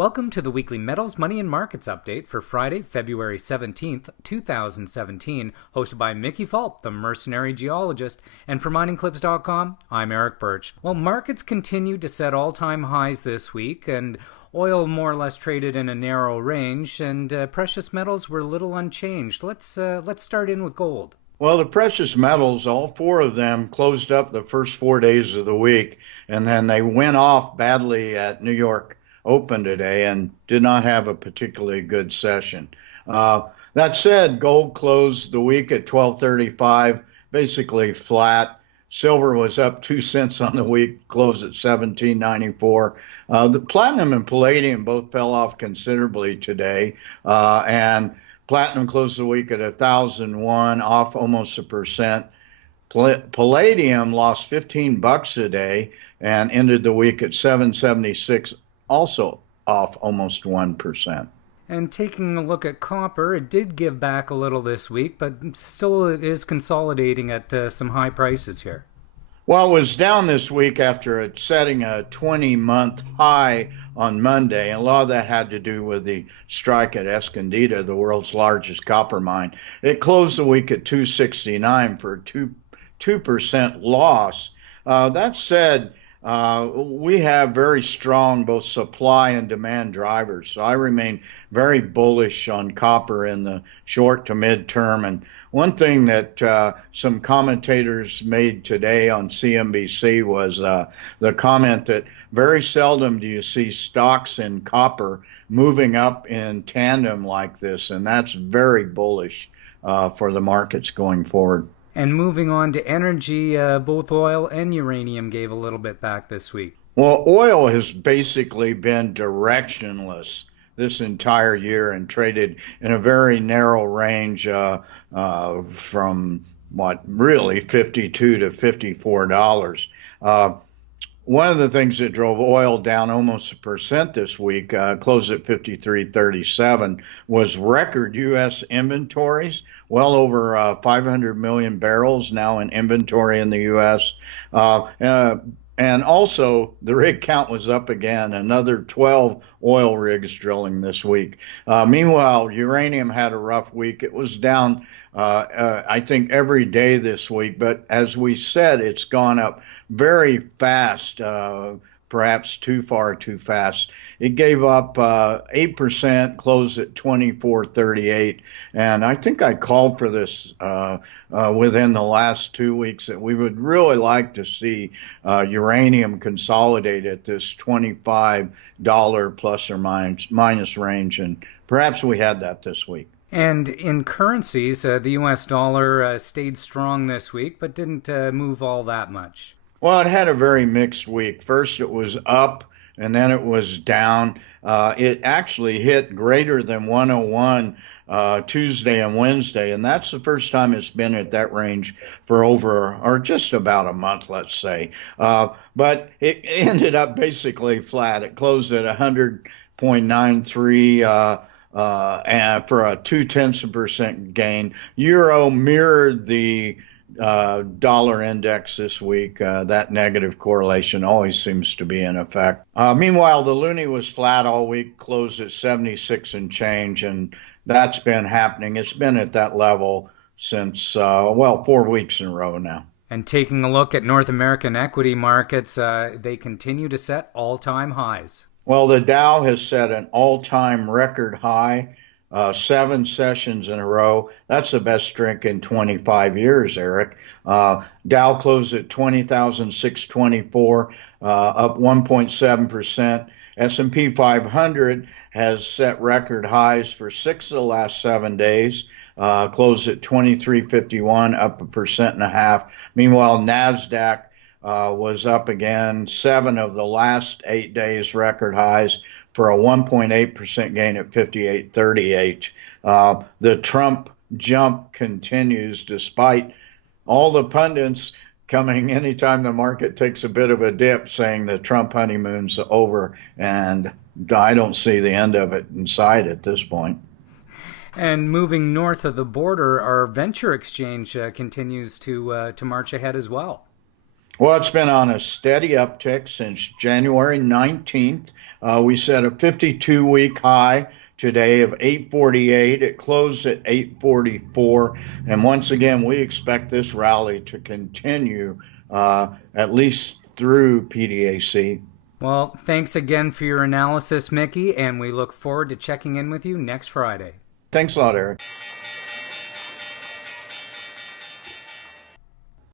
Welcome to the weekly Metals, Money, and Markets update for Friday, February 17th, 2017, hosted by Mickey Fulp, the Mercenary Geologist. And for miningclips.com, I'm Erick Bertsch. Well, markets continued to set all-time highs this week, and oil more or less traded in a narrow range, and precious metals were little unchanged. Let's start in with gold. Well, the precious metals, all four of them closed up the first 4 days of the week, and then they went off badly at New York Open today and did not have a particularly good session. That said, gold closed the week at 1235, basically flat. Silver was up 2 cents on the week, closed at 1794. The platinum and palladium both fell off considerably today, and platinum closed the week at 1,001, off almost 1%. Palladium lost 15 bucks a day and ended the week at 776, also off almost 1%. And taking a look at copper, it did give back a little this week, but still is consolidating at some high prices here. Well, it was down this week after setting a 20-month high on Monday, and a lot of that had to do with the strike at Escondida, the world's largest copper mine. It closed the week at 269 for a 2% loss. That said, we have very strong both supply and demand drivers, so I remain very bullish on copper in the short to mid-term. And one thing that some commentators made today on CNBC was the comment that very seldom do you see stocks in copper moving up in tandem like this, and that's very bullish for the markets going forward. And moving on to energy, both oil and uranium gave a little bit back this week. Well, oil has basically been directionless this entire year and traded in a very narrow range from really $52 to $54. One of the things that drove oil down almost 1% this week, closed at 53.37, was record U.S. inventories, well over 500 million barrels now in inventory in the U.S. And also, the rig count was up again, another 12 oil rigs drilling this week. Meanwhile, uranium had a rough week. It was down, I think, every day this week. But as we said, it's gone up very fast, perhaps too far too fast. It gave up 8%, closed at 24.38. And I think I called for this within the last 2 weeks that we would really like to see uranium consolidate at this $25 plus or minus range. And perhaps we had that this week. And in currencies, the U.S. dollar stayed strong this week, but didn't move all that much. Well, it had a very mixed week. First, it was up, and then it was down. It actually hit greater than 101 Tuesday and Wednesday, and that's the first time it's been at that range for over, or just about a month, let's say. But it ended up basically flat. It closed at 100.93 and for a 0.2% gain. Euro mirrored the dollar index this week. That negative correlation always seems to be in effect. Meanwhile, the loonie was flat all week, closed at 76 and change, and that's been happening. It's been at that level since, 4 weeks in a row now. And taking a look at North American equity markets, they continue to set all-time highs. Well, the Dow has set an all-time record high, 7 sessions in a row. That's the best streak in 25 years, Eric. Dow closed at 20,624, up 1.7%. S&P 500 has set record highs for 6 of the last 7 days, closed at 2351, up 1.5%. Meanwhile, NASDAQ was up again, 7 of the last 8 days record highs, for a 1.8% gain at 58.38. The Trump jump continues despite all the pundits coming anytime the market takes a bit of a dip saying the Trump honeymoon's over, and I don't see the end of it in sight at this point. And moving north of the border, our venture exchange continues to march ahead as well. Well, it's been on a steady uptick since January 19th. We set a 52-week high today of 848. It closed at 844. And once again, we expect this rally to continue at least through PDAC. Well, thanks again for your analysis, Mickey, and we look forward to checking in with you next Friday. Thanks a lot, Eric.